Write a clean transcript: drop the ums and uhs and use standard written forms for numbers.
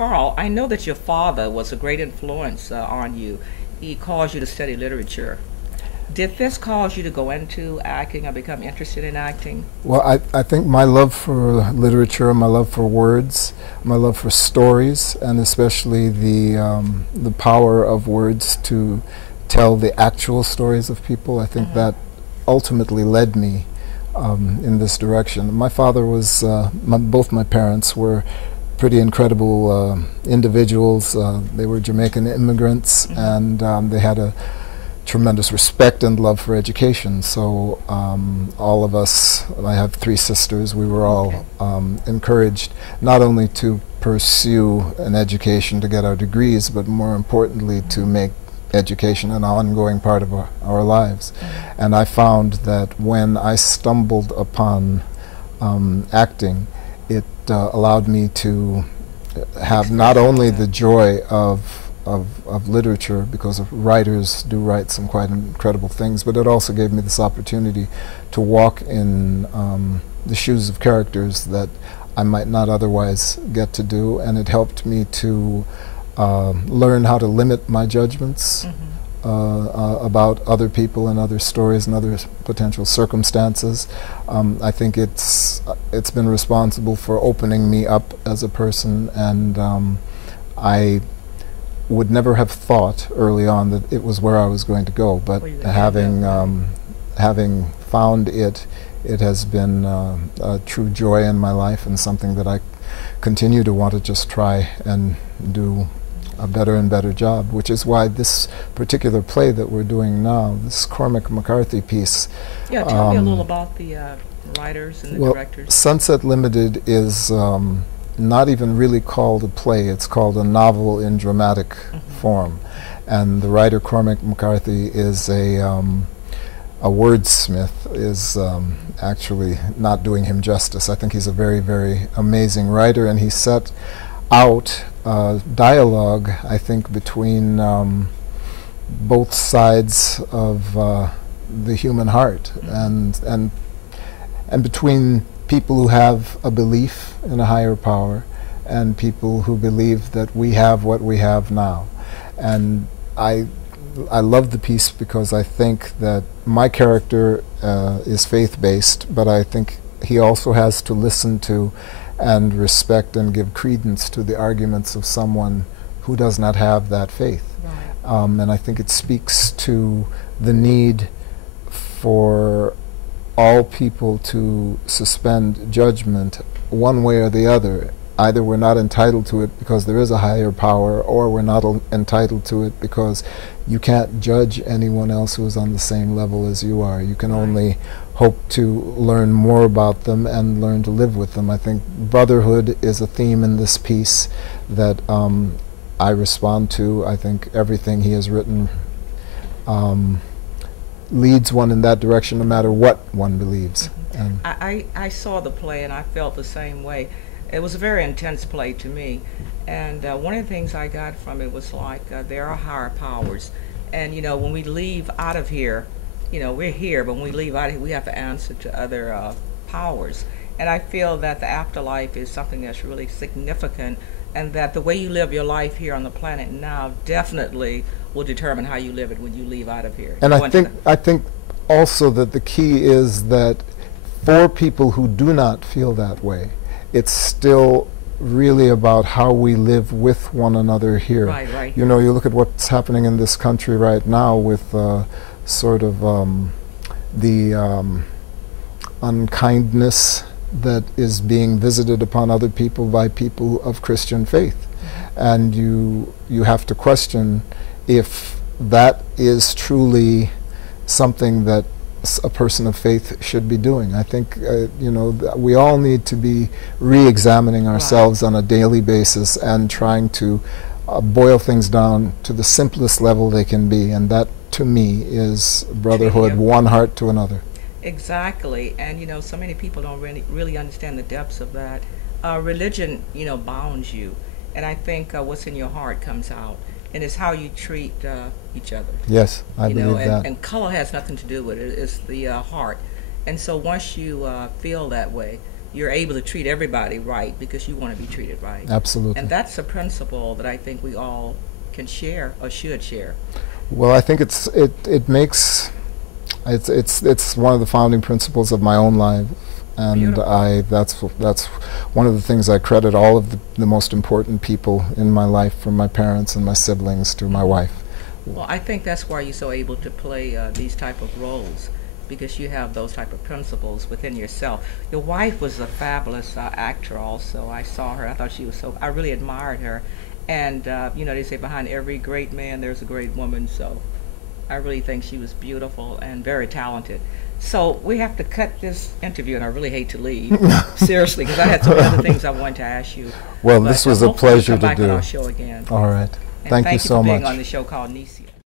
Carl, I know that your father was a great influence on you. He caused you to study literature. Did this cause you to go into acting or become interested in acting? Well, I think my love for literature, my love for words, my love for stories, and especially the power of words to tell the actual stories of people, I think that ultimately led me in this direction. My father was, both my parents were pretty incredible individuals. They were Jamaican immigrants, and they had a tremendous respect and love for education. So all of us, I have three sisters, we were all encouraged not only to pursue an education to get our degrees, but more importantly to make education an ongoing part of our lives. And I found that when I stumbled upon acting, it allowed me to have not only the joy of literature, because writers do write some quite incredible things, but it also gave me this opportunity to walk in the shoes of characters that I might not otherwise get to do, and it helped me to learn how to limit my judgments about other people and other stories and other potential circumstances. I think it's been responsible for opening me up as a person, and I would never have thought early on that it was where I was going to go, but having found it, it has been a true joy in my life, and something that I continue to want to just try and do a better and better job, which is why this particular play that we're doing now, this Cormac McCarthy piece. Yeah, tell me a little about the writers and the directors. Sunset Limited is not even really called a play, it's called a novel in dramatic form. And the writer Cormac McCarthy is a wordsmith, is actually not doing him justice. I think he's a very, very amazing writer, and he set out dialogue, I think, between both sides of the human heart, and between people who have a belief in a higher power and people who believe that we have what we have now. And I love the piece because I think that my character is faith-based, but I think he also has to listen to and respect and give credence to the arguments of someone who does not have that faith. Right. And I think it speaks to the need for all people to suspend judgment one way or the other. Either we're not entitled to it because there is a higher power, or we're not entitled to it because you can't judge anyone else who is on the same level as you are. You can only hope to learn more about them and learn to live with them. I think brotherhood is a theme in this piece that I respond to. I think everything he has written leads one in that direction, no matter what one believes. I saw the play and I felt the same way. It was a very intense play to me, and one of the things I got from it was like there are higher powers, and you know, when we leave out of here, you know, we're here, but when we leave out of here, we have to answer to other powers. And I feel that the afterlife is something that's really significant, and that the way you live your life here on the planet now definitely will determine how you live it when you leave out of here. And I think also that the key is that for people who do not feel that way, it's still really about how we live with one another here. Right. You know, you look at what's happening in this country right now with sort of the unkindness that is being visited upon other people by people of Christian faith. And you have to question if that is truly something that a person of faith should be doing. I think you know, we all need to be re-examining ourselves on a daily basis and trying to boil things down to the simplest level they can be, and that to me is brotherhood, one heart to another. Exactly. And you know, so many people don't really understand the depths of that. Religion, you know, bounds you, and I think what's in your heart comes out, and it's how you treat each other. Yes, I believe that. And color has nothing to do with it. It's the heart. And so once you feel that way, you're able to treat everybody right because you want to be treated right. Absolutely. And that's a principle that I think we all can share or should share. Well, I think it makes it's one of the founding principles of my own life, and that's one of the things I credit all of the most important people in my life, from my parents and my siblings to my wife. Well, I think that's why you're so able to play these type of roles, because you have those type of principles within yourself. Your wife was a fabulous actor also. I saw her. I thought she was so, I really admired her. And, you know, they say behind every great man there's a great woman, so I really think she was beautiful and very talented. So we have to cut this interview, and I really hate to leave, seriously, because I had so many other things I wanted to ask you. Well, but this was a pleasure to do. Come back on our show again. All right. And thank you so for much. Being on the show called Nisayah.